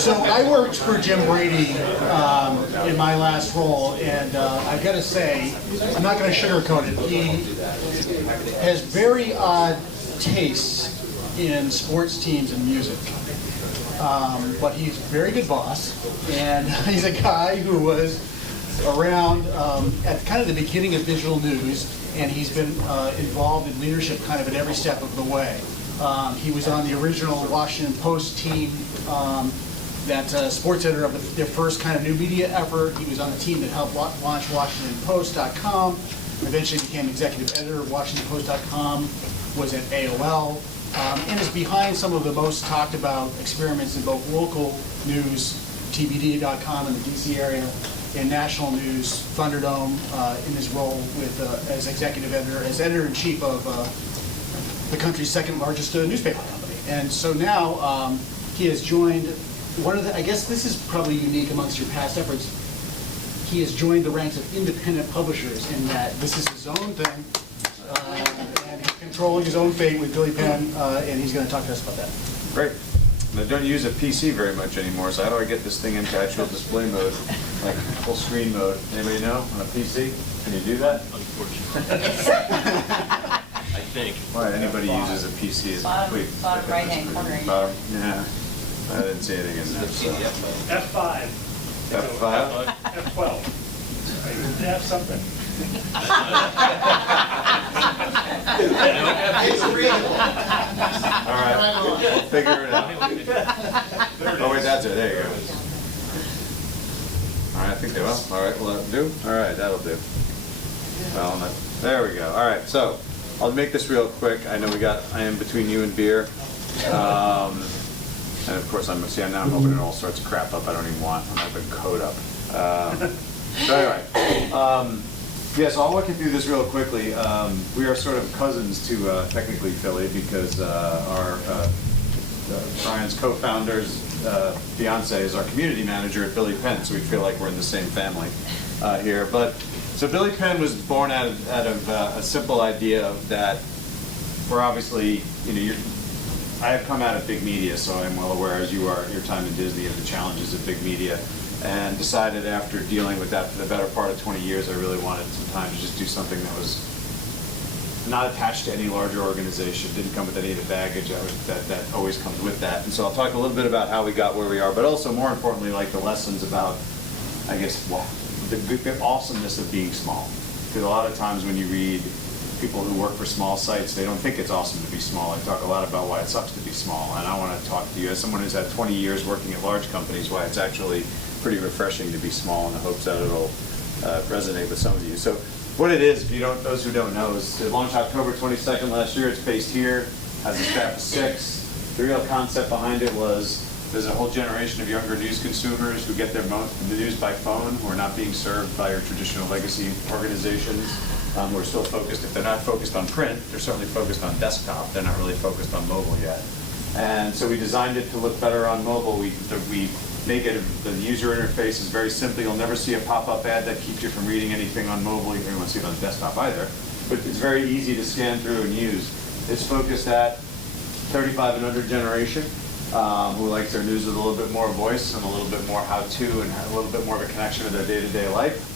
So I worked for Jim Brady in my last role, and I got to say, I'm not going to sugarcoat it. He has very odd tastes in sports teams and music. But he's a very good boss, and he's a guy who was around at kind of the beginning of digital news, and he's been involved in leadership kind of at every step of the way. He was on the original Washington Post team, that sports editor of their first kind of new media effort. He was on the team that helped launch WashingtonPost.com, eventually became executive editor of WashingtonPost.com, was at AOL, and is behind some of the most talked about experiments in both local news, TBD.com in the DC area, and national news, Thunderdome, in his role with as executive editor, as editor-in-chief of the country's second largest newspaper company. And so now he has joined one of the, I guess this is probably unique amongst your past efforts, he has joined the ranks of independent publishers in that this is his own thing, and he's controlling his own fate with Billy Penn, and he's going to talk to us about that. Great. I don't use a PC very much anymore, so how do I get this thing into actual display mode, like full screen mode? Anybody know on a PC? Can you do that? Unfortunately. I think. Why anybody uses a PC is complete. Bottom right-hand corner. Bottom, yeah. I didn't see anything in there. So. F5. F5? F12. F something. It's readable. All right, we'll figure it out. Oh wait, that's it. There you go. All right, I think they will. All right, will that do? All right, that'll do. Well, there we go. All right, so I'll make this real quick. I know I am between you and beer. And of course, I'm opening all sorts of crap up I don't even want. I'm opening code up. So anyway, yes, I'll walk you through this real quickly. We are sort of cousins to technically Philly because Brian's co-founder's fiance is our community manager at Billy Penn, so we feel like we're in the same family here. But so Billy Penn was born out of a simple idea of that we're obviously, I have come out of big media, so I'm well aware, as you are, your time in Disney, of the challenges of big media, and decided after dealing with that for the better part of 20 years, I really wanted some time to just do something that was not attached to any larger organization, didn't come with any of the baggage that always comes with that. And so I'll talk a little bit about how we got where we are, but also more importantly, like the lessons about, I guess, the awesomeness of being small. Because a lot of times when you read people who work for small sites, they don't think it's awesome to be small. I talk a lot about why it sucks to be small, and I want to talk to you as someone who's had 20 years working at large companies, why it's actually pretty refreshing to be small, in the hopes that it'll resonate with some of you. So what it is, those who don't know, is it launched October 22nd last year. It's based here, has a staff of 6. The real concept behind it was there's a whole generation of younger news consumers who get the news by phone, who are not being served by your traditional legacy organizations. Who are still focused, if they're not focused on print, they're certainly focused on desktop. They're not really focused on mobile yet. And so we designed it to look better on mobile. We make it, the user interface is very simple. You'll never see a pop-up ad that keeps you from reading anything on mobile. You won't see it on desktop either. But it's very easy to scan through and use. It's focused at 35 and under generation, who likes their news with a little bit more voice and a little bit more how-to and a little bit more of a connection to their day-to-day life.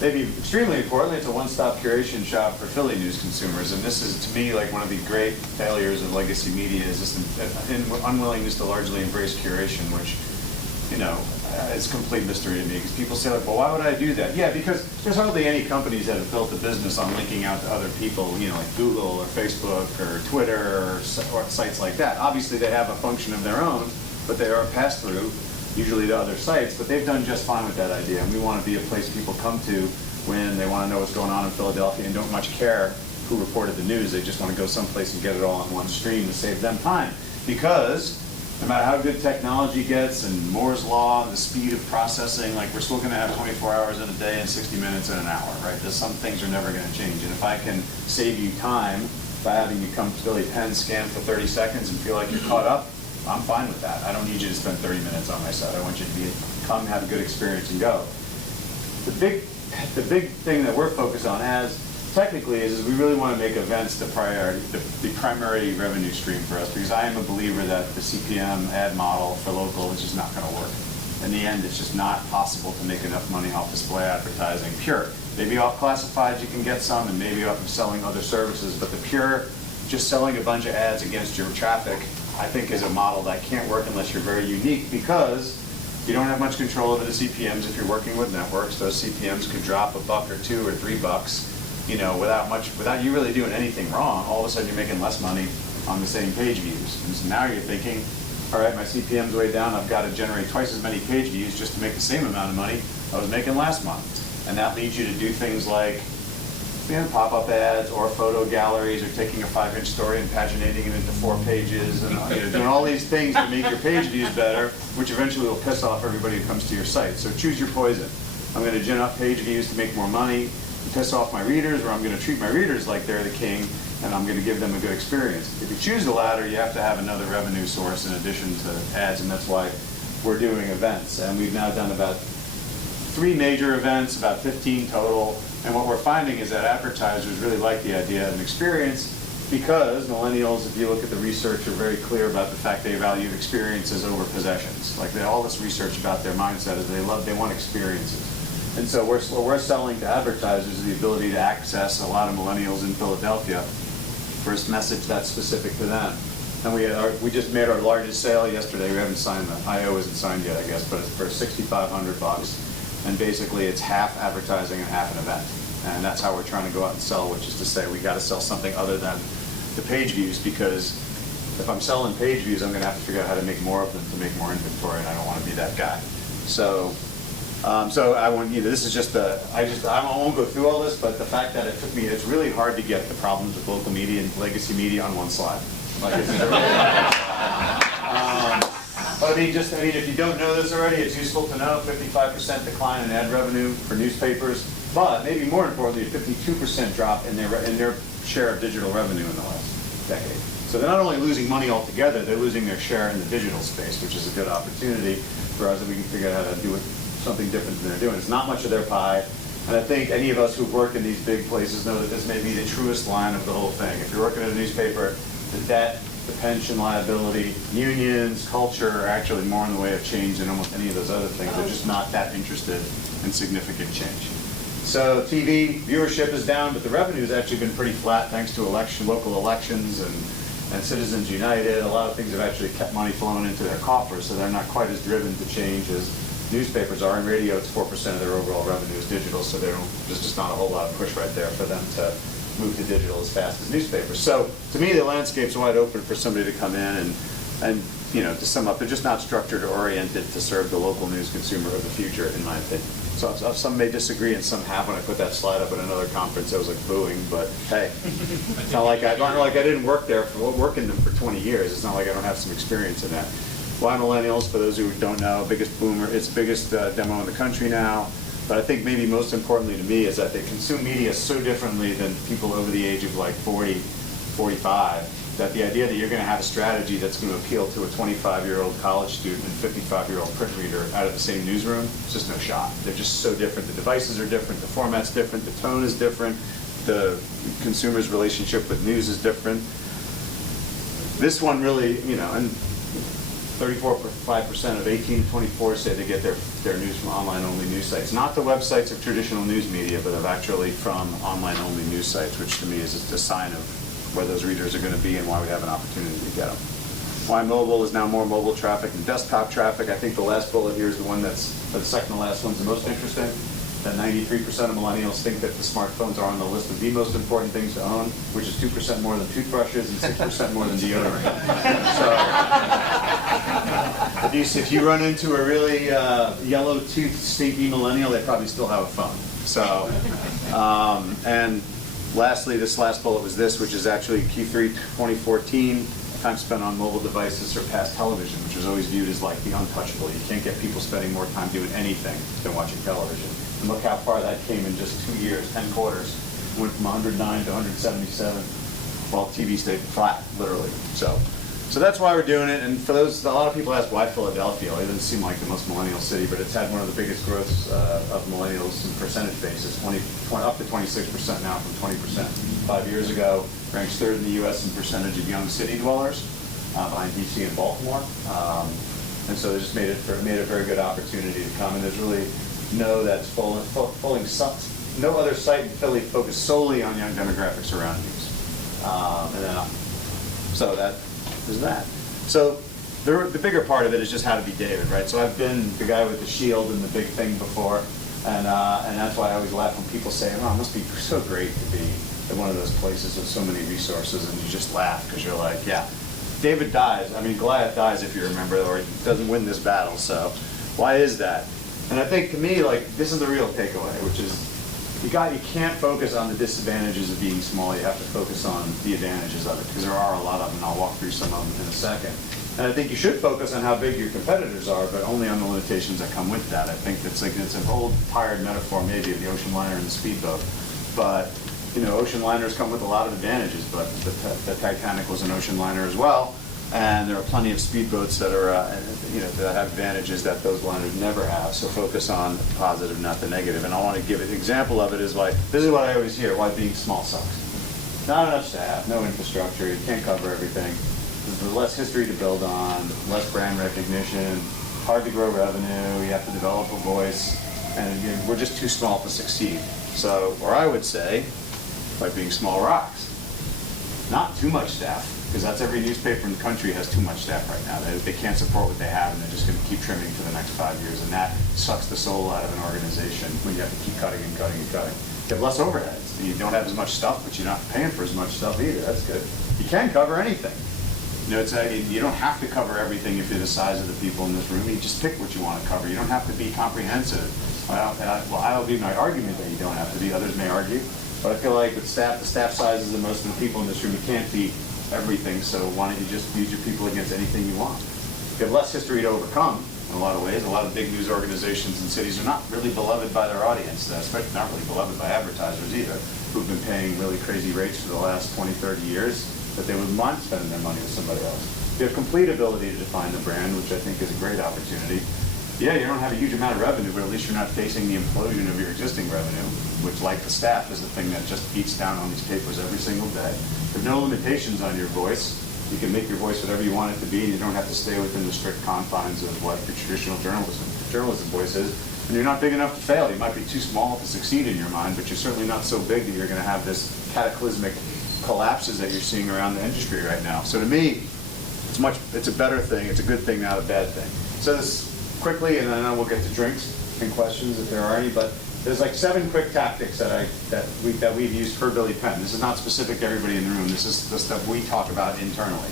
Maybe extremely importantly, it's a one-stop curation shop for Philly news consumers, and this is, to me, like one of the great failures of legacy media is this unwillingness to largely embrace curation, which, is complete mystery to me. Because people say, like, well, why would I do that? Yeah, because there's hardly any companies that have built a business on linking out to other people, like Google or Facebook or Twitter or sites like that. Obviously, they have a function of their own, but they are pass-through, usually to other sites, but they've done just fine with that idea. And we want to be a place people come to when they want to know what's going on in Philadelphia and don't much care who reported the news. They just want to go someplace and get it all on one stream to save them time. Because no matter how good technology gets and Moore's Law and the speed of processing, like we're still going to have 24 hours in a day and 60 minutes in an hour, right? There's some things are never going to change. And if I can save you time by having you come to Billy Penn, scan for 30 seconds and feel like you're caught up, I'm fine with that. I don't need you to spend 30 minutes on my site. I want you to come, have a good experience, and go. The big thing that we're focused on as technically is we really want to make events the primary revenue stream for us, because I am a believer that the CPM ad model for local is just not going to work. In the end, it's just not possible to make enough money off display advertising, pure. Maybe off classifieds you can get some, and maybe off of selling other services, but the pure, just selling a bunch of ads against your traffic, I think is a model that can't work unless you're very unique, because you don't have much control over the CPMs if you're working with networks. Those CPMs could drop $1 or $2 or $3, you know, without you really doing anything wrong. All of a sudden you're making less money on the same page views. And so now you're thinking, all right, my CPM's way down, I've got to generate twice as many page views just to make the same amount of money I was making last month. And that leads you to do things like, you know, pop-up ads or photo galleries, or taking a 5-inch story and paginating it into 4 pages, and you know, doing all these things to make your page views better, which eventually will piss off everybody who comes to your site. So choose your poison. I'm going to gin up page views to make more money, to piss off my readers, or I'm going to treat my readers like they're the king, and I'm going to give them a good experience. If you choose the latter, you have to have another revenue source in addition to ads, and that's why we're doing events. And we've now done about 3 major events, about 15 total. And what we're finding is that advertisers really like the idea of an experience, because millennials, if you look at the research, are very clear about the fact they value experiences over possessions. Like all this research about their mindset is they want experiences. And so what we're selling to advertisers is the ability to access a lot of millennials in Philadelphia for a message that's specific to them. And we just made our largest sale yesterday. We haven't signed the IO isn't signed yet, I guess, but it's for $6,500. And basically it's half advertising and half an event. And that's how we're trying to go out and sell, which is to say we got to sell something other than the page views, because if I'm selling page views, I'm going to have to figure out how to make more of them to make more inventory, and I don't want to be that guy. So I want, you know, this is just I won't go through all this, but the fact that it took me, it's really hard to get the problems with local media and legacy media on one slide. Like it's really But I mean, if you don't know this already, it's useful to know 55% decline in ad revenue for newspapers, but maybe more importantly, a 52% drop in their share of digital revenue in the last decade. So they're not only losing money altogether, they're losing their share in the digital space, which is a good opportunity for us that we can figure out how to do something different than they're doing. It's not much of their pie, and I think any of us who've worked in these big places know that this may be the truest line of the whole thing. If you're working at a newspaper, the debt, the pension liability, unions, culture are actually more in the way of change than almost any of those other things. They're just not that interested in significant change. So TV viewership is down, but the revenue has actually been pretty flat thanks to local elections and Citizens United. A lot of things have actually kept money flowing into their coffers, so they're not quite as driven to change as newspapers are. In radio, it's 4% of their overall revenue is digital, so there's just not a whole lot of push right there for them to move to digital as fast as newspapers. So to me, the landscape's wide open for somebody to come in and you know, to sum up, they're just not structured or oriented to serve the local news consumer of the future, in my opinion. So some may disagree, and some have. When I put that slide up at another conference, I was like booing. But hey, it's not like I didn't work in them for 20 years. It's not like I don't have some experience in that. Why Millennials? For those who don't know, biggest boomer. It's the biggest demo in the country now. But I think maybe most importantly to me is that they consume media so differently than people over the age of like 40, 45. That the idea that you're going to have a strategy that's going to appeal to a 25-year-old college student and 55-year-old print reader out of the same newsroom, it's just no shot. They're just so different. The devices are different, the format's different, the tone is different, the consumer's relationship with news is different. This one really, you know, and 34.5% of 18 to 24 say they get their news from online-only news sites. Not the websites of traditional news media, but of actually from online-only news sites, which to me is just a sign of where those readers are going to be and why we have an opportunity to get them. Why mobile is now more mobile traffic than desktop traffic. I think the last bullet here is the one that's, or the second to last one's the most interesting. That 93% of millennials think that the smartphones are on the list of the most important things to own, which is 2% more than toothbrushes and 6% more than deodorant. So if you run into a really yellow-toothed, stinky millennial, they probably still have a phone. So, and lastly, this last bullet was this, which is actually Q3 2014. Time spent on mobile devices surpassed television, which was always viewed as like the untouchable. You can't get people spending more time doing anything than watching television. And look how far that came in just 2 years, 10 quarters. Went from 109 to 177, while TV stayed flat, literally. So So that's why we're doing it, and for those, a lot of people ask why Philadelphia. It doesn't seem like the most millennial city, but it's had one of the biggest growths of millennials in percentage basis, up to 26% now from 20% 5 years ago. Ranks third in the U.S. in percentage of young city dwellers, behind D.C. and Baltimore. And so they just made it a very good opportunity to come, and there's really no other site in Philly focused solely on young demographic surroundings. So that is that. So the bigger part of it is just how to be David, right? So I've been the guy with the shield and the big thing before, and that's why I always laugh when people say, "Oh, it must be so great to be in one of those places with so many resources," and you just laugh because you're like, yeah. David dies. I mean, Goliath dies, if you remember, or he doesn't win this battle. So why is that? And I think to me, like, this is the real takeaway, which is you can't focus on the disadvantages of being small. You have to focus on the advantages of it, because there are a lot of them, and I'll walk through some of them in a second. And I think you should focus on how big your competitors are, but only on the limitations that come with that. I think it's an old, tired metaphor maybe of the ocean liner and the speedboat. But you know, ocean liners come with a lot of advantages, but the Titanic was an ocean liner as well, and there are plenty of speedboats that are, that have advantages that those liners never have. So focus on the positive, not the negative. And I want to give an example of it is like, this is what I always hear, why being small sucks. Not enough staff, no infrastructure, you can't cover everything. There's less history to build on, less brand recognition, hard to grow revenue, you have to develop a voice, and we're just too small to succeed. So, or I would say, by being small rocks. Not too much staff, because that's every newspaper in the country has too much staff right now. They can't support what they have, and they're just going to keep trimming for the next 5 years, and that sucks the soul out of an organization when you have to keep cutting and cutting and cutting. You have less overheads. You don't have as much stuff, but you're not paying for as much stuff either. That's good. You can cover anything. You know, you don't have to cover everything if you're the size of the people in this room. You just pick what you want to cover. You don't have to be comprehensive. I'll give my argument that you don't have to be. Others may argue. But I feel like with the staff sizes of most of the people in this room, you can't be everything, so why don't you just use your people against anything you want? You have less history to overcome in a lot of ways. A lot of big news organizations and cities are not really beloved by their audience, especially not really beloved by advertisers either, who've been paying really crazy rates for the last 20, 30 years that they wouldn't mind spending their money with somebody else. You have complete ability to define the brand, which I think is a great opportunity. Yeah, you don't have a huge amount of revenue, but at least you're not facing the implosion of your existing revenue, which, like the staff, is the thing that just beats down on these papers every single day. There's no limitations on your voice. You can make your voice whatever you want it to be, and you don't have to stay within the strict confines of what your traditional journalism voice is. And you're not big enough to fail. You might be too small to succeed in your mind, but you're certainly not so big that you're going to have this cataclysmic collapses that you're seeing around the industry right now. So to me, it's a better thing. It's a good thing, not a bad thing. So this quickly, and then we'll get to drinks and questions if there are any. But there's like 7 quick tactics that we've used for Billy Penn. This is not specific to everybody in the room. This is the stuff we talk about internally.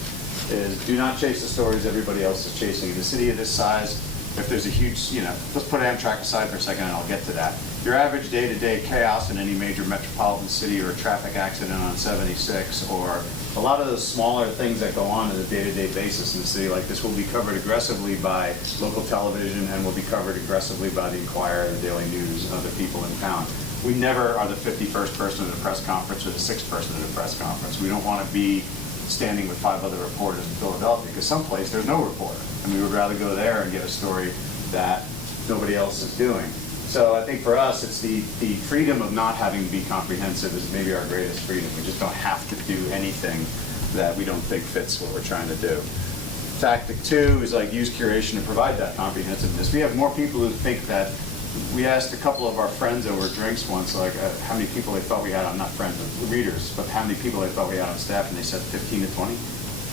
Is do not chase the stories everybody else is chasing. In a city of this size, if there's a huge, let's put Amtrak aside for a second, and I'll get to that. Your average day-to-day chaos in any major metropolitan city, or a traffic accident on 76, or a lot of those smaller things that go on a day-to-day basis in the city like this will be covered aggressively by local television and will be covered aggressively by the Inquirer, the Daily News, and other people in town. We never are the 51st person at a press conference or the 6th person at a press conference. We don't want to be standing with 5 other reporters in Philadelphia, because someplace there's no reporter, and we would rather go there and get a story that nobody else is doing. So I think for us, it's the freedom of not having to be comprehensive is maybe our greatest freedom. We just don't have to do anything that we don't think fits what we're trying to do. Tactic 2 is like use curation to provide that comprehensiveness. We have more people who think that. We asked a couple of our friends over drinks once, like how many people they thought we had on, not friends, but readers, but how many people they thought we had on staff, and they said 15 to 20.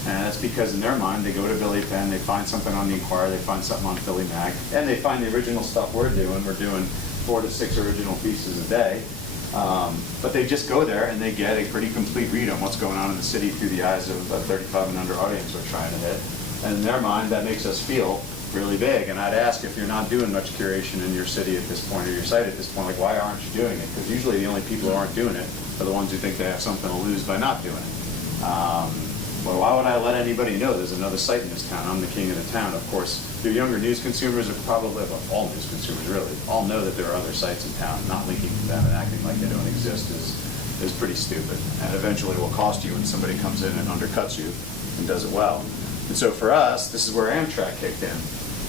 And that's because in their mind, they go to Billy Penn, they find something on the Inquirer, they find something on Philly Mag, and they find the original stuff we're doing. We're doing 4 to 6 original pieces a day. But they just go there and they get a pretty complete read on what's going on in the city through the eyes of a 35 and under audience we're trying to hit. And in their mind, that makes us feel really big. And I'd ask, if you're not doing much curation in your city at this point, or your site at this point, like, why aren't you doing it? Because usually the only people who aren't doing it are the ones who think they have something to lose by not doing it. Well, why would I let anybody know there's another site in this town? I'm the king of the town. Of course, your younger news consumers are probably, well, all news consumers really, all know that there are other sites in town. Not linking to them and acting like they don't exist is pretty stupid. And eventually will cost you when somebody comes in and undercuts you and does it well. And so for us, this is where Amtrak kicked in.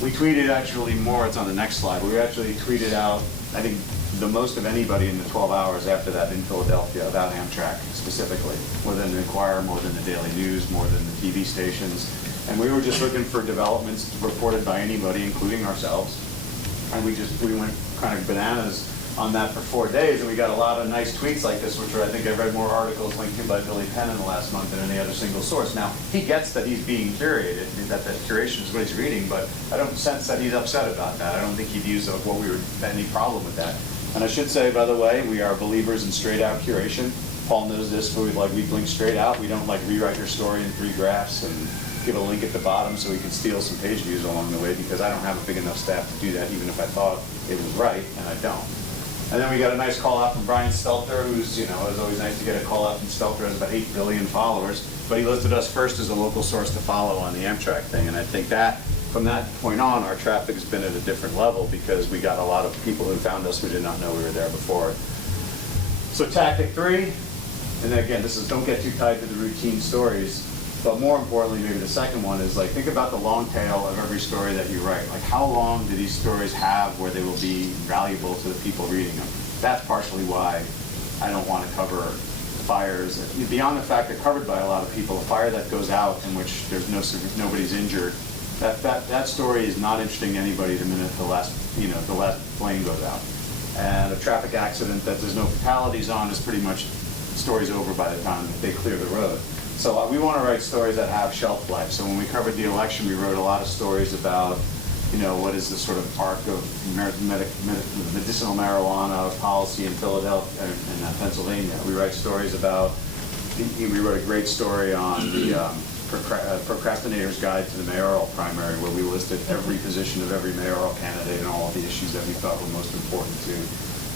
We tweeted actually more, it's on the next slide, we actually tweeted out, I think, the most of anybody in the 12 hours after that in Philadelphia about Amtrak specifically, more than the Inquirer, more than the Daily News, more than the TV stations. And we were just looking for developments reported by anybody, including ourselves. And we went kind of bananas on that for 4 days, and we got a lot of nice tweets like this, which are, I think I've read more articles linked to by Billy Penn in the last month than any other single source. Now, he gets that he's being curated, that curation is what he's reading, but I don't sense that he's upset about that. I don't think he views what we were, any problem with that. And I should say, by the way, we are believers in straight out curation. Paul knows this, but we blink straight out. We don't rewrite your story in 3 graphs and give a link at the bottom so we can steal some page views along the way, because I don't have a big enough staff to do that, even if I thought it was right, and I don't. And then we got a nice call out from Brian Stelter, who's, it's always nice to get a call out from Stelter, has about 8 billion followers, but he listed us first as a local source to follow on the Amtrak thing, and I think that, from that point on, our traffic has been at a different level because we got a lot of people who found us who did not know we were there before. So tactic 3, and again, this is don't get too tied to the routine stories, but more importantly, maybe the second one is think about the long tail of every story that you write. How long do these stories have where they will be valuable to the people reading them? That's partially why I don't want to cover fires. Beyond the fact that covered by a lot of people, a fire that goes out in which there's nobody's injured, that story is not interesting to anybody the minute the last plane goes out. And a traffic accident that there's no fatalities on is pretty much story's over by the time they clear the road. So we want to write stories that have shelf life. So when we covered the election, we wrote a lot of stories about, what is the sort of arc of medicinal marijuana policy in Philadelphia and Pennsylvania. We write stories about, we wrote a great story on the Procrastinator's Guide to the Mayoral Primary, where we listed every position of every mayoral candidate and all of the issues that we thought were most important to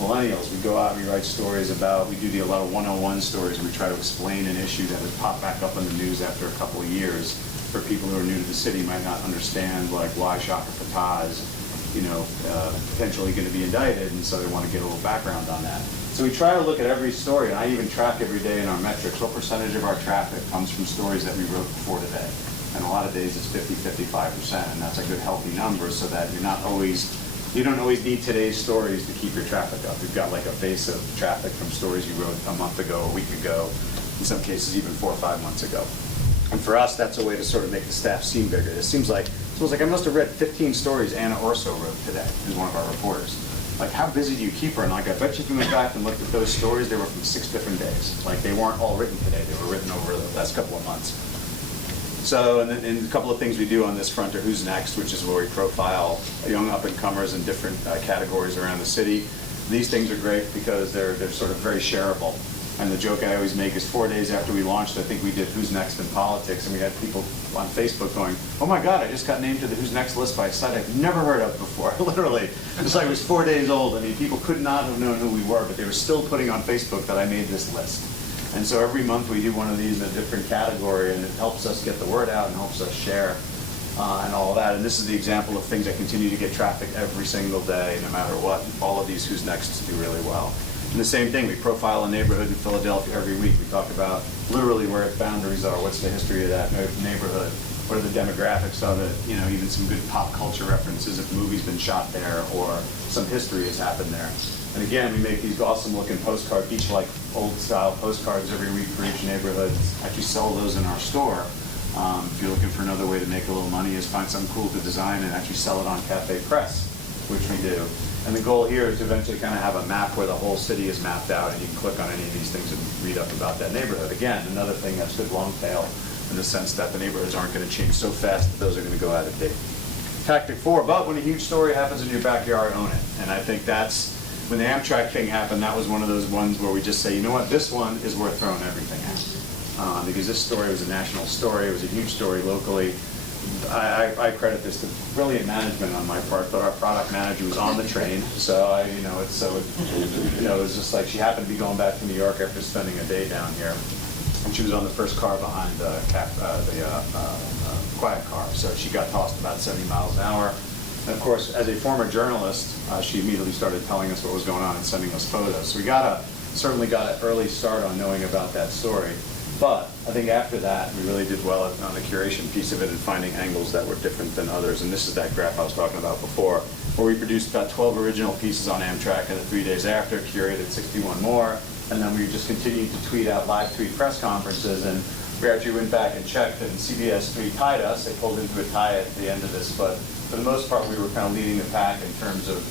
Millennials. We go out and we write stories about, we do a lot of 101 stories where we try to explain an issue that has popped back up in the news after a couple of years for people who are new to the city, might not understand why Shaka Fatah is potentially going to be indicted, and so they want to get a little background on that. So we try to look at every story, and I even track every day in our metrics what percentage of our traffic comes from stories that we wrote before today. And a lot of days it's 50-55%, and that's a good healthy number so that you don't always need today's stories to keep your traffic up. You've got a base of traffic from stories you wrote a month ago, a week ago, in some cases even 4 or 5 months ago. And for us, that's a way to sort of make the staff seem bigger. It seems like I must have read 15 stories Anna Orso wrote today, who's one of our reporters. How busy do you keep her? And I bet you if you went back and looked at those stories, they were from 6 different days. They weren't all written today. They were written over the last couple of months. So, and a couple of things we do on this front are Who's Next, which is where we profile young up-and-comers in different categories around the city. These things are great because they're sort of very shareable. And the joke I always make is 4 days after we launched, I think we did Who's Next in Politics, and we had people on Facebook going, oh my God, I just got named to the Who's Next list by a site I've never heard of before. Literally. It's it was 4 days old. I mean, people could not have known who we were, but they were still putting on Facebook that I made this list. And so every month we do one of these in a different category, and it helps us get the word out and helps us share and all of that. And this is the example of things that continue to get traffic every single day, no matter what. All of these Who's Next do really well. And the same thing, we profile a neighborhood in Philadelphia every week. We talk about literally where its boundaries are, what's the history of that neighborhood, what are the demographics of it, even some good pop culture references if a movie's been shot there or some history has happened there. And again, we make these awesome looking postcards, each old style postcards every week for each neighborhood. Actually sell those in our store. If you're looking for another way to make a little money, is find something cool to design and actually sell it on Cafe Press, which we do. And the goal here is to eventually kind of have a map where the whole city is mapped out, and you can click on any of these things and read up about that neighborhood. Again, another thing that's good long tail in the sense that the neighborhoods aren't going to change so fast that those are going to go out of date. Tactic 4, but when a huge story happens in your backyard, own it. And I think that's, when the Amtrak thing happened, that was one of those ones where we just say, you know what, this one is worth throwing everything at. Because this story was a national story, it was a huge story locally. I credit this to brilliant management on my part, but our product manager was on the train, so it was just she happened to be going back to New York after spending a day down here, and she was on the first car behind the quiet car, so she got tossed about 70 miles an hour. And of course, as a former journalist, she immediately started telling us what was going on and sending us photos. So we certainly got an early start on knowing about that story. But I think after that, we really did well on the curation piece of it and finding angles that were different than others. And this is that graph I was talking about before, where we produced about 12 original pieces on Amtrak, and the 3 days after, curated 61 more. And then we just continued to tweet out live tweet press conferences. And we actually went back and checked, and CBS3 tied us. They pulled into a tie at the end of this. But for the most part, we were kind of leading the pack in terms of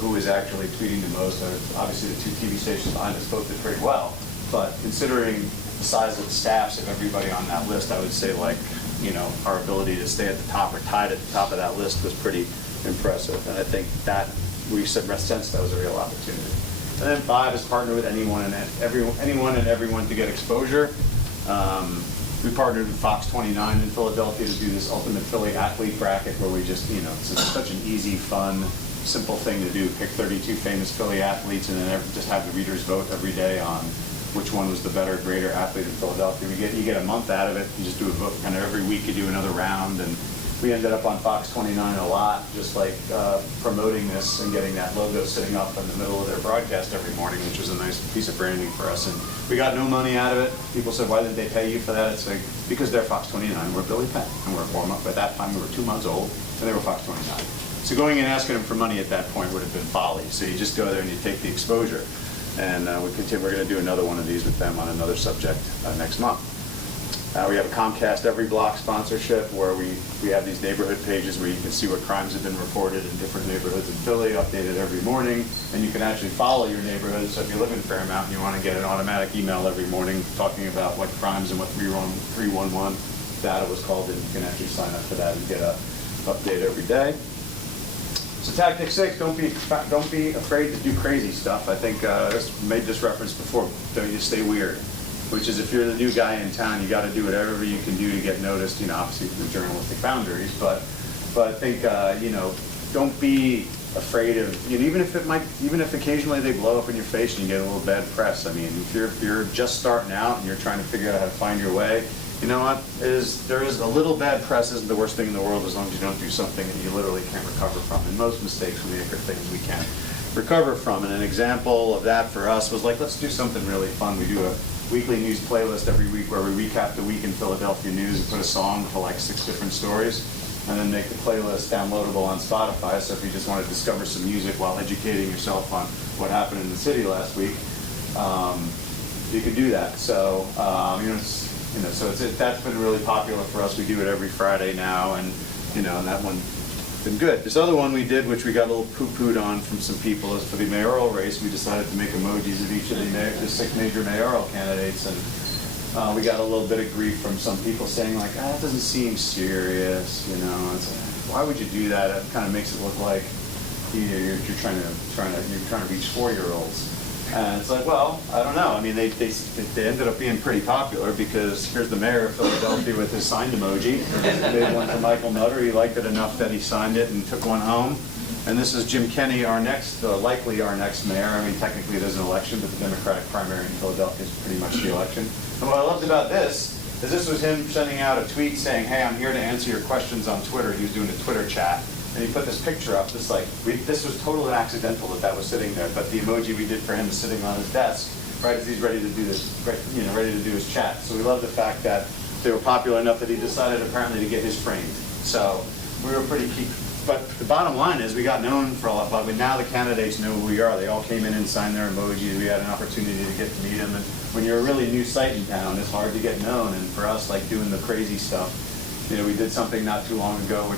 who was actually tweeting the most. Obviously, the 2 TV stations behind us both did pretty well. But considering the size of the staffs of everybody on that list, I would say, like, you know, our ability to stay at the top or tied at the top of that list was pretty impressive. And I think that we sensed that was a real opportunity. And then 5 is partner with anyone and everyone to get exposure. We partnered with Fox 29 in Philadelphia to do this Ultimate Philly Athlete Bracket, where we just, you know, it's such an easy, fun, simple thing to do. Pick 32 famous Philly athletes and then just have the readers vote every day on which one was the better, greater athlete in Philadelphia. You get a month out of it. You just do a vote kind of every week. You do another round, and we ended up on Fox 29 a lot, just like promoting this and getting that logo sitting up in the middle of their broadcast every morning, which was a nice piece of branding for us. And we got no money out of it. People said, "Why didn't they pay you for that?" It's like, because they're Fox 29. We're Billy Penn, and we're 4 months. At that time, we were 2 months old, and they were Fox 29. So going and asking them for money at that point would have been folly. So you just go there and you take the exposure. And we're going to do another one of these with them on another subject next month. We have a Comcast Every Block sponsorship, where we have these neighborhood pages where you can see what crimes have been reported in different neighborhoods in Philly, updated every morning. And you can actually follow your neighborhood. So if you live in Fairmount and you want to get an automatic email every morning talking about what crimes and what 311 data was called in, you can actually sign up for that and get an update every day. So tactic 6, don't be afraid to do crazy stuff. I think I made this reference before. Don't you stay weird? Which is, if you're the new guy in town, you got to do whatever you can do to get noticed. You know, obviously the journalistic boundaries, but I think you know, don't be afraid of, you know, even if occasionally they blow up in your face and you get a little bad press. I mean, if you're just starting out and you're trying to figure out how to find your way, you know what? There is a little bad press isn't the worst thing in the world, as long as you don't do something that you literally can't recover from. And most mistakes we make are things we can't recover from. And an example of that for us was, like, let's do something really fun. We do a weekly news playlist every week where we recap the week in Philadelphia news and put a song for like 6 different stories, and then make the playlist downloadable on Spotify. So if you just want to discover some music while educating yourself on what happened in the city last week, you can do that. So that's been really popular for us. We do it every Friday now, and that one's been good. This other one we did, which we got a little poo-pooed on from some people, is for the mayoral race. We decided to make emojis of each of the 6 major mayoral candidates, and we got a little bit of grief from some people saying, like, that doesn't seem serious, It's like, why would you do that? It kind of makes it look like you're trying to reach 4-year-olds. And it's like, well, I don't know. I mean, they ended up being pretty popular, because here's the mayor of Philadelphia with his signed emoji. They went to Michael Nutter. He liked it enough that he signed it and took one home. And this is Jim Kenney, likely our next mayor. I mean, technically there's an election, but the Democratic primary in Philadelphia is pretty much the election. And what I loved about this is this was him sending out a tweet saying, "Hey, I'm here to answer your questions on Twitter." He was doing a Twitter chat. And he put this picture up. This was totally accidental that was sitting there, but the emoji we did for him is sitting on his desk right as he's ready to do this, ready to do his chat. So we love the fact that they were popular enough that he decided apparently to get his framed. So we were pretty key. But the bottom line is we got known for a lot, but now the candidates know who we are. They all came in and signed their emojis. We had an opportunity to get to meet them. And when you're a really new site in town, it's hard to get known. And for us, like doing the crazy stuff, we did something not too long ago,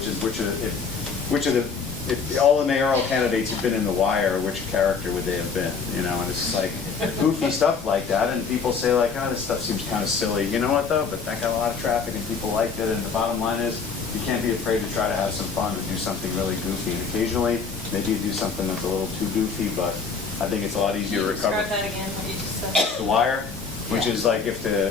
if all the mayoral candidates had been in The Wire, which character would they have been? And it's like goofy stuff like that, and people say like, "Oh, this stuff seems kind of silly." You know what though? But that got a lot of traffic and people liked it. And the bottom line is, you can't be afraid to try to have some fun and do something really goofy. And occasionally, maybe you do something that's a little too goofy, but I think it's a lot easier to recover. Describe that again, what you just said. The Wire. Which is like if the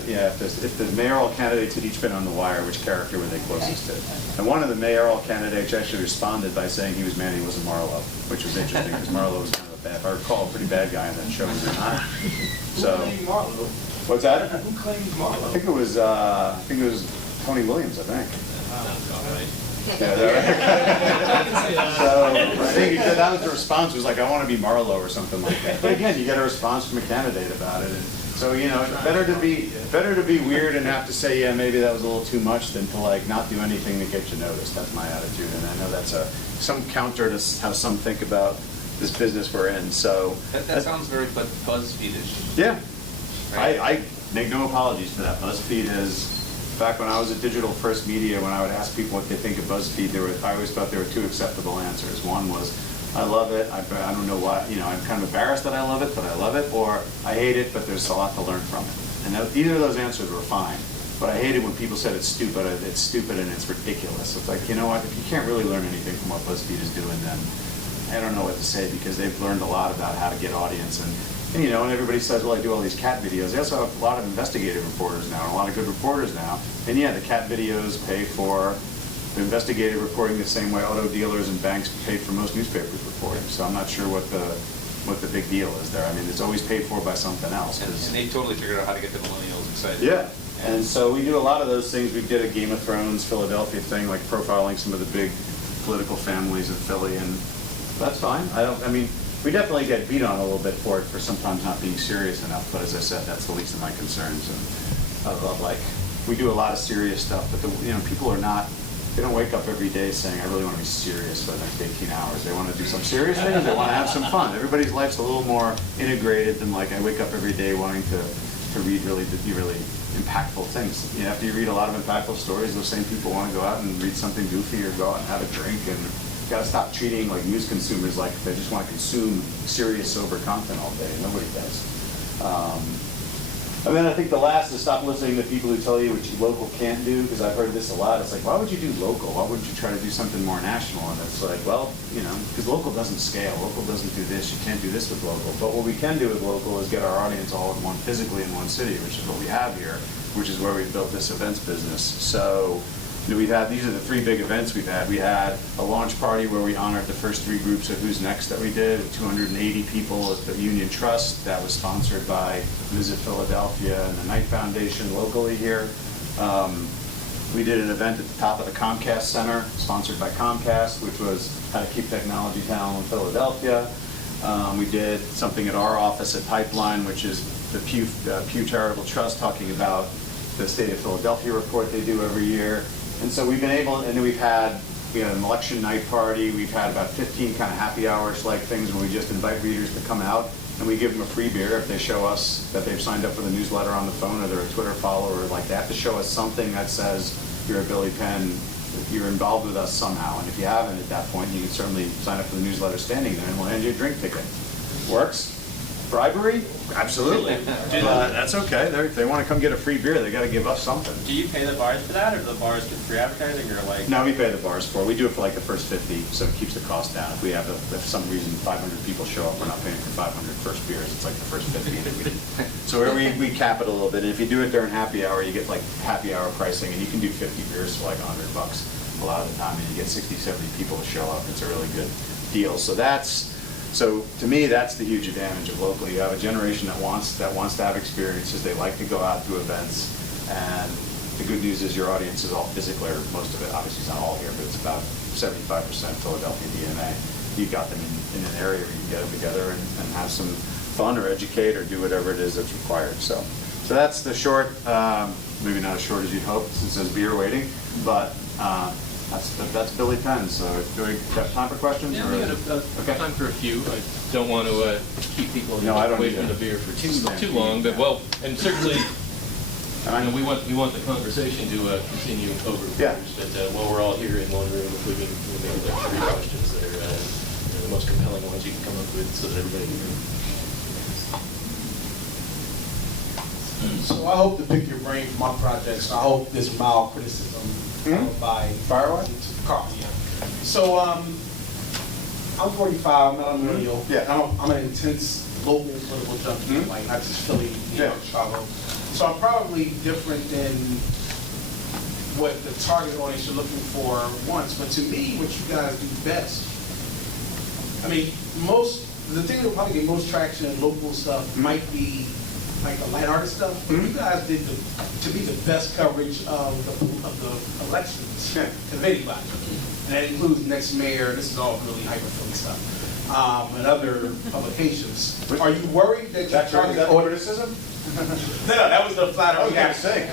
mayoral candidates had each been on The Wire, which character were they closest to? And one of the mayoral candidates actually responded by saying he was Manny, wasn't Marlowe, which was interesting because Marlowe was kind of if I recall, a pretty bad guy in that show. So, Who claimed Marlowe? what's that? Who claimed Marlowe? I think it was Tony Williams, I think. Yeah, so I think that was the response. Was like, "I want to be Marlowe" or something like that. But again, you get a response from a candidate about it, and So, you know, it's better to be weird and have to say, yeah, maybe that was a little too much than to like not do anything to get you noticed. That's my attitude, and I know that's some counter to how some think about this business we're in. So That sounds very BuzzFeed-ish. yeah, Right. I make no apologies for that. BuzzFeed is, back when I was at Digital First Media, when I would ask people what they think of BuzzFeed, I always thought there were two acceptable answers. One was, I love it, I don't know why, you know, I'm kind of embarrassed that I love it, but I love it, or I hate it, but there's a lot to learn from it. And either of those answers were fine. But I hate it when people said it's stupid and it's ridiculous. It's like, you know what, if you can't really learn anything from what BuzzFeed is doing, then I don't know what to say, because they've learned a lot about how to get audience. And you know, and everybody says, well, I do all these cat videos. They also have a lot of investigative reporters now, and a lot of good reporters now. And yeah, the cat videos pay for the investigative reporting the same way auto dealers and banks paid for most newspapers reporting. So I'm not sure what the big deal is there. I mean, it's always paid for by something else. And they totally figured out how to get the millennials excited. Yeah. And so we do a lot of those things. We did a Game of Thrones Philadelphia thing, like profiling some of the big political families in Philly, and that's fine. I mean, we definitely get beat on a little bit for it for sometimes not being serious enough, but as I said, that's the least of my concerns. And like, we do a lot of serious stuff, but people are not, they don't wake up every day saying, I really want to be serious for the next 18 hours. They want to do some serious things, they want to have some fun. Everybody's life's a little more integrated than like I wake up every day wanting to read really impactful things. You know, after you read a lot of impactful stories, those same people want to go out and read something goofy or go out and have a drink. And you got to stop treating like news consumers like they just want to consume serious, sober content all day. Nobody does. And then I think the last is stop listening to people who tell you what you local can't do, because I've heard this a lot. It's like, why would you do local? Why wouldn't you try to do something more national? And it's like, well, you know, because local doesn't scale. Local doesn't do this. You can't do this with local. But what we can do with local is get our audience all in one, physically in one city, which is what we have here, which is where we built this events business. So, you know, these are the three big events we've had. We had a launch party where we honored the first three groups of Who's Next that we did, 280 people at the Union Trust. That was sponsored by Visit Philadelphia and the Knight Foundation locally here. We did an event at the top of the Comcast Center, sponsored by Comcast, which was how to keep technology down in Philadelphia. We did something at our office at Pipeline, which is the Pew Charitable Trust, talking about the State of Philadelphia report they do every year. And so we've been able, and then we had an election night party. We've had about 15 kind of happy hours like things where we just invite readers to come out, and we give them a free beer if they show us that they've signed up for the newsletter on the phone, or they're a Twitter follower. Or like, they have to show us something that says you're a Billy Penn, you're involved with us somehow. And if you haven't at that point, you can certainly sign up for the newsletter standing there, and we'll hand you a drink ticket. Works? Bribery? Absolutely. But that's okay. If they want to come get a free beer, they got to give us something. Do you pay the bars for that, or do the bars get free advertising, or like? No, we pay the bars for it. We do it for like the first 50, so it keeps the cost down. If we have, if for some reason 500 people show up, we're not paying for 500 first beers. It's like the first 50. So we cap it a little bit. And if you do it during happy hour, you get like happy hour pricing, and you can do 50 beers for like $100 a lot of the time, and you get 60, 70 people to show up. It's a really good deal. So to me, that's the huge advantage of local. You have a generation that wants to have experiences. They like to go out to events, and the good news is your audience is all physical, or most of it. Obviously, it's not all here, but it's about 75% Philadelphia DNA. You've got them in an area where you can get them together and have some fun, or educate, or do whatever it is that's required. So that's the short. Maybe not as short as you'd hope, since there's beer waiting, but. That's Billy Penn. So do we have time for questions? Yeah, we got time for a few. I don't want to keep people away from the beer for too long, but and certainly, we want the conversation to continue over the years. But while we're all here in one room, if we can maybe like 3 questions that are the most compelling ones you can come up with, so that everybody can hear. So I hope to pick your brain for my project. So I hope this mild criticism by Fireway? Carl. Yeah. So I'm 45. I'm not a millennial. Yeah. I'm an intense local political junkie, like not just Philly, New York, Chicago. So I'm probably different than what the target audience you're looking for wants. But to me, what you guys do best. I mean, the thing that will probably get most traction in local stuff might be like the lighthearted stuff, but you guys did to me the best coverage of the elections of anybody. And that includes next mayor. This is all really hyper-Philly stuff. and other publications. Are you worried that your target that audience? criticism? No, that was the flattering reaction.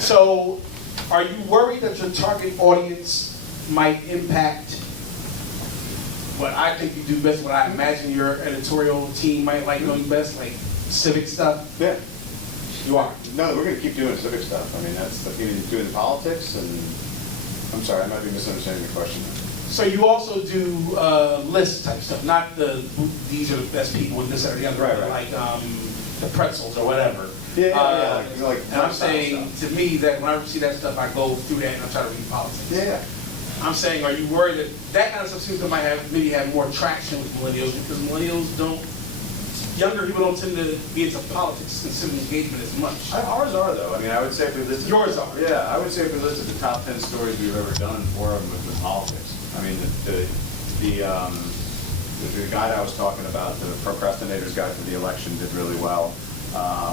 So, are you worried that your target audience might impact what I think you do best, what I imagine your editorial team might like doing best, like civic stuff? Yeah. You are? No, we're gonna keep doing civic stuff. I mean, that's the, doing the politics and, I'm sorry, I might be misunderstanding the question. So you also do list type stuff, not these are the best people in this or the other, Right. like the pretzels or whatever. Yeah, like and I'm saying, to me, that when I see that stuff, I go through that and I try to read politics. Yeah. I'm saying, are you worried that that kind of stuff seems to might have maybe have more traction with millennials because millennials don't, younger people don't tend to be into politics and civic engagement as much. Ours are though. I mean, I would say if we listed. Yours are. Yeah, I would say if we listed the top 10 stories we've ever done, 4 of them was politics. I mean, the guide I was talking about, the procrastinator's guide to the election, did really well.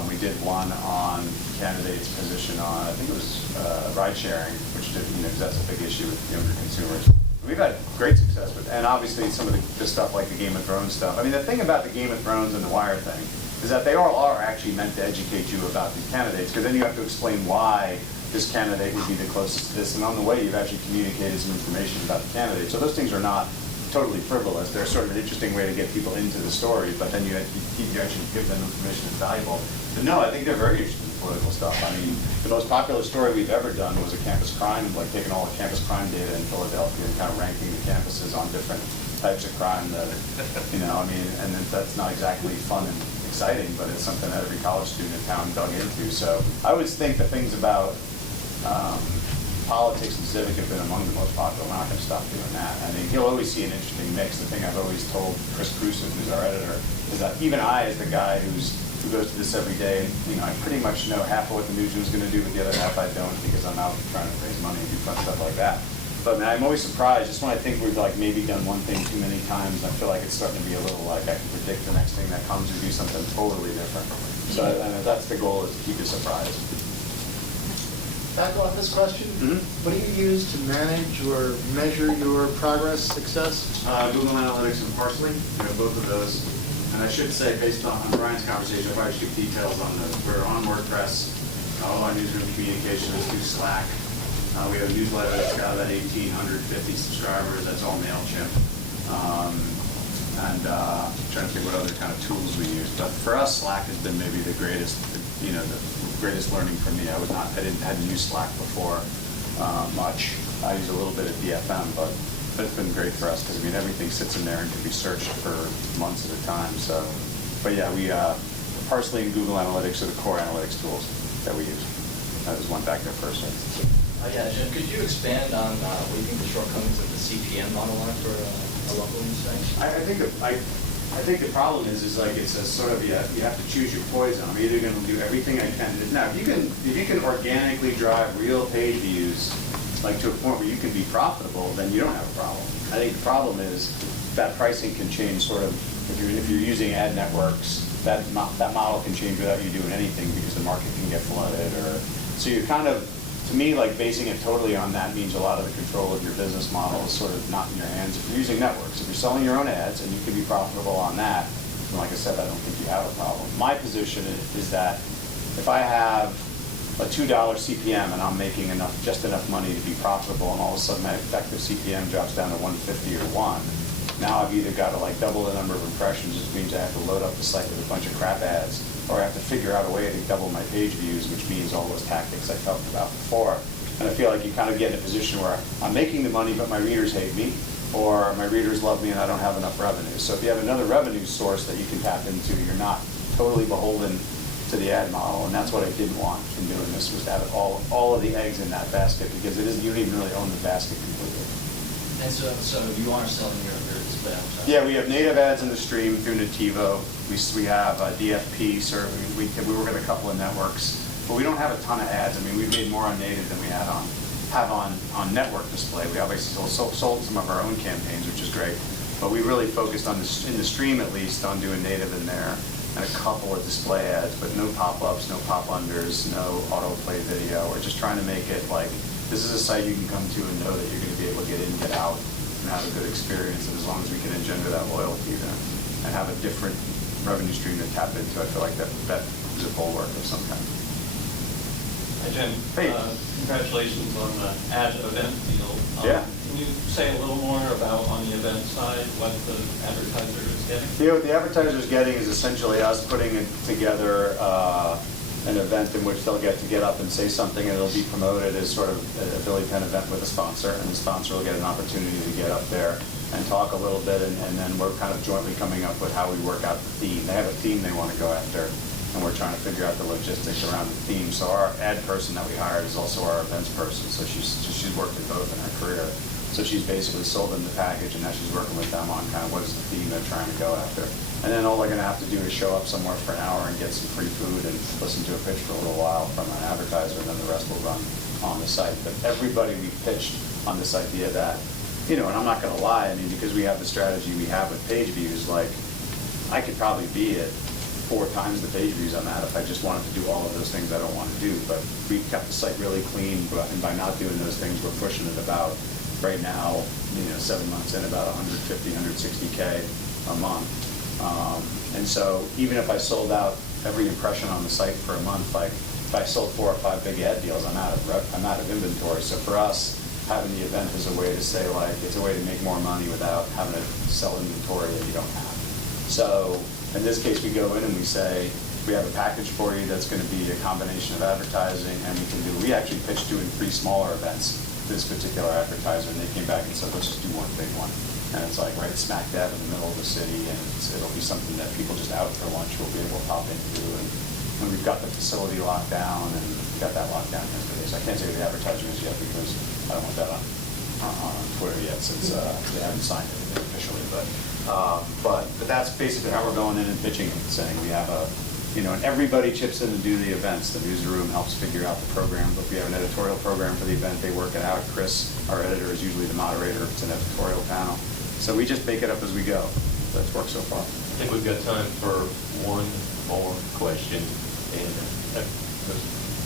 We did one on candidates' position on, I think it was ride sharing, which did, because that's a big issue with younger consumers. We've had great success with, and obviously some of the stuff like the Game of Thrones stuff. I mean, the thing about the Game of Thrones and the Wire thing is that they all are actually meant to educate you about these candidates, because then you have to explain why this candidate would be the closest to this, and on the way you've actually communicated some information about the candidate. So those things are not totally frivolous. They're sort of an interesting way to get people into the story, but then you actually give them information that's valuable. But no, I think they're very interested in political stuff. I mean, the most popular story we've ever done was a campus crime, like taking all the campus crime data in Philadelphia and kind of ranking the campuses on different types of crime that, I mean, and that's not exactly fun and exciting, but it's something that every college student in town dug into. So I always think the things about politics and civic have been among the most popular. We're not going to stop doing that. I mean, you'll always see an interesting mix. The thing I've always told Chris Crusoe, who's our editor, is that even I, as the guy who goes to this every day, I pretty much know half of what the newsroom's going to do, but the other half I don't, because I'm out trying to raise money and do fun stuff like that. But man, I'm always surprised, just when I think we've like maybe done one thing too many times, I feel like it's starting to be a little like I can predict the next thing that comes or do something totally different. So and that's the goal, is to keep you surprised. Back on this question, what do you use to manage or measure your progress, success? Google Analytics and Parsley, both of those. And I should say, based on Brian's conversation, I'll probably give details on those. We're on WordPress. All our newsroom communication is through Slack. We have a newsletter that's got about 1,850 subscribers. That's all MailChimp. I'm trying to think what other kind of tools we use. But for us, Slack has been maybe the greatest, the greatest learning for me. I hadn't used Slack before much. I use a little bit at DFM, but it's been great for us because everything sits in there and can be searched for months at a time. So, but yeah, we Parsley and Google Analytics are the core analytics tools that we use. That was one back there first. Yeah, Jim, could you expand on what you think the shortcomings of the CPM model are for a local news site? I think the problem is like it's a sort of you have to choose your poison. I'm either going to do everything I can. Now, if you can organically drive real page views, like to a point where you can be profitable, then you don't have a problem. I think the problem is that pricing can change sort of if you're using ad networks. That model can change without you doing anything because the market can get flooded, or so you're kind of. To me, like basing it totally on that means a lot of the control of your business model is sort of not in your hands. If you're using networks, if you're selling your own ads and you can be profitable on that, then like I said, I don't think you have a problem. My position is that if I have a $2 CPM and I'm making just enough money to be profitable, and all of a sudden my effective CPM drops down to 150 or 1, now I've either got to like double the number of impressions, which means I have to load up the site with a bunch of crap ads, or I have to figure out a way to double my page views, which means all those tactics I talked about before. And I feel like you kind of get in a position where I'm making the money, but my readers hate me, or my readers love me and I don't have enough revenue. So if you have another revenue source that you can tap into, you're not totally beholden to the ad model. And that's what I didn't want in doing this, was to have all of the eggs in that basket, because you don't even really own the basket completely. And so you are selling your display advertising? Yeah, we have native ads in the stream through Nativo. We have DFP, so we work with a couple of networks, but we don't have a ton of ads. I mean, we've made more on native than we have on network display. We obviously sold some of our own campaigns, which is great, but we really focused on in the stream at least on doing native in there and a couple of display ads, but no pop-ups, no pop-unders, no autoplay video. We're just trying to make it like this is a site you can come to and know that you're going to be able to get in, get out, and have a good experience, and as long as we can engender that loyalty then, and have a different revenue stream to tap into, I feel like that is a bulwark of some kind. Hi, Jim. Hey. Congratulations on the ad event deal. Yeah. Can you say a little more about, on the event side, what the advertiser is getting? What the advertiser is getting is essentially us putting it together an event in which they'll get to get up and say something, and it'll be promoted as sort of a Billy Penn event with a sponsor, and the sponsor will get an opportunity to get up there and talk a little bit, and then we're kind of jointly coming up with how we work out the theme. They have a theme they want to go after, and we're trying to figure out the logistics around the theme. So our ad person that we hired is also our events person, so she's worked in both in her career. So she's basically sold them the package, and now she's working with them on kind of what is the theme they're trying to go after. And then all they're going to have to do is show up somewhere for an hour and get some free food and listen to a pitch for a little while from an advertiser, and then the rest will run on the site. But everybody we pitched on this idea that, and I'm not going to lie, I mean, because we have the strategy we have with page views, like, I could probably be at 4 times the page views I'm at if I just wanted to do all of those things I don't want to do. But we've kept the site really clean, and by not doing those things, we're pushing it about, right now, 7 months in, about 150, 160K a month. And so even if I sold out every impression on the site for a month, like if I sold 4 or 5 big ad deals, I'm out of inventory. So for us, having the event is a way to say, like, it's a way to make more money without having to sell inventory that you don't have. So in this case, we go in and we say, we have a package for you that's going to be a combination of advertising, and we actually pitched doing 3 smaller events to this particular advertiser, and they came back and said, let's just do one big one. And it's like right smack dab in the middle of the city, and it'll be something that people just out for lunch will be able to pop into. And we've got the facility locked down, and we got that locked down yesterday. So I can't say who the advertiser is yet because I don't want that on Twitter yet, since they haven't signed anything officially. But that's basically how we're going in and pitching it, saying we have and everybody chips in to do the events. The newsroom helps figure out the program, but we have an editorial program for the event. They work it out. Chris, our editor, is usually the moderator if it's an editorial panel. So we just make it up as we go. That's worked so far. I think we've got time for one more question.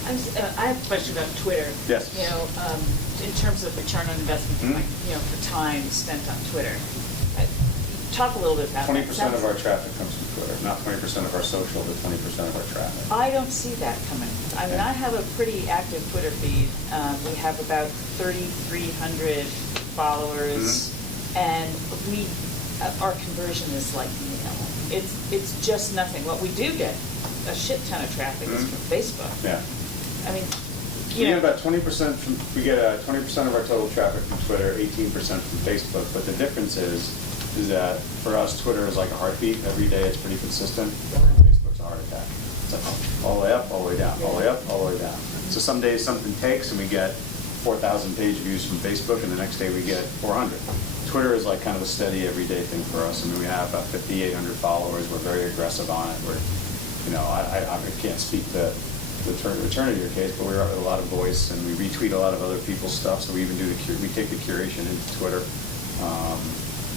I have a question about Twitter. Yes. In terms of return on investment, for time spent on Twitter. Talk a little bit about 20% that. of our traffic comes from Twitter. Not 20% of our social, but 20% of our traffic. I don't see that coming. I mean, I have a pretty active Twitter feed. We have about 3,300 followers, and our conversion is like nil. It's just nothing. What we do get a shit ton of traffic is from Facebook. Yeah. I mean, We get about 20% we get 20% of our total traffic from Twitter, 18% from Facebook. But the difference is that for us, Twitter is like a heartbeat. Every day it's pretty consistent. Facebook's a heart attack. It's like all the way up, all the way down, all the way up, all the way down. So some days something takes and we get 4,000 page views from Facebook, and the next day we get 400. Twitter is like kind of a steady everyday thing for us. I mean, we have about 5,800 followers. We're very aggressive on it. I can't speak to the return of your case, but we're a lot of voice, and we retweet a lot of other people's stuff. So we even we take the curation into Twitter.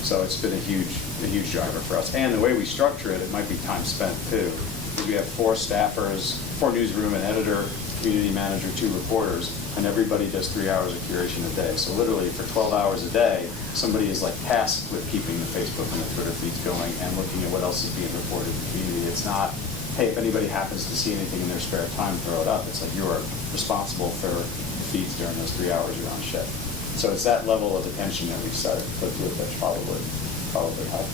So it's been a huge driver for us. And the way we structure it might be time spent too. Because we have 4 staffers, 4 newsroom, an editor, community manager, 2 reporters, and everybody does 3 hours of curation a day. So literally for 12 hours a day, somebody is like tasked with keeping the Facebook and the Twitter feeds going and looking at what else is being reported in the community. It's not, hey, if anybody happens to see anything in their spare time, throw it up. It's like you're responsible for the feeds during those 3 hours you're on shift. So it's that level of attention that we've set to it that probably help.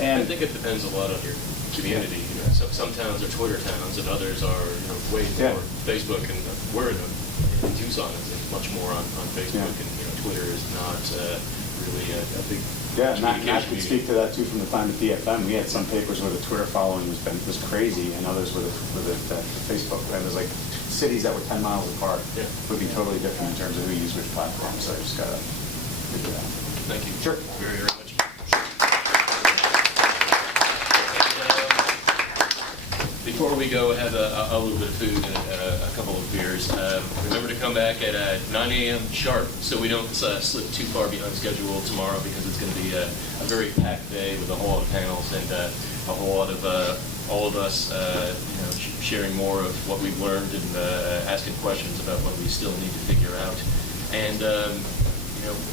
And I think it depends a lot on your community. So some towns are Twitter towns, and others are way more Facebook. And we're in Tucson is much more on Facebook, and Twitter is not really a big. Yeah, Matt can speak to that too from the time at DFM. We had some papers where the Twitter following was crazy, and others with the Facebook. And there's like cities that were 10 miles apart would be totally different in terms of who used which platform. So I just gotta figure that out. Thank you. Sure. Very, very much. Before we go, have a little bit of food and a couple of beers. Remember to come back at 9 a.m. sharp, so we don't slip too far behind schedule tomorrow, because it's going to be a very packed day with a whole lot of panels and a whole lot of all of us sharing more of what we've learned and asking questions about what we still need to figure out. And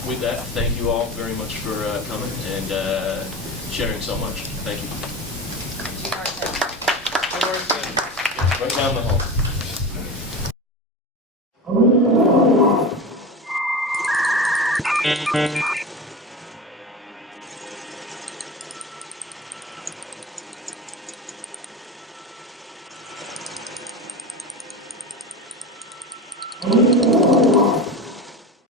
with that, thank you all very much for coming and sharing so much. Thank you. Right down the hall.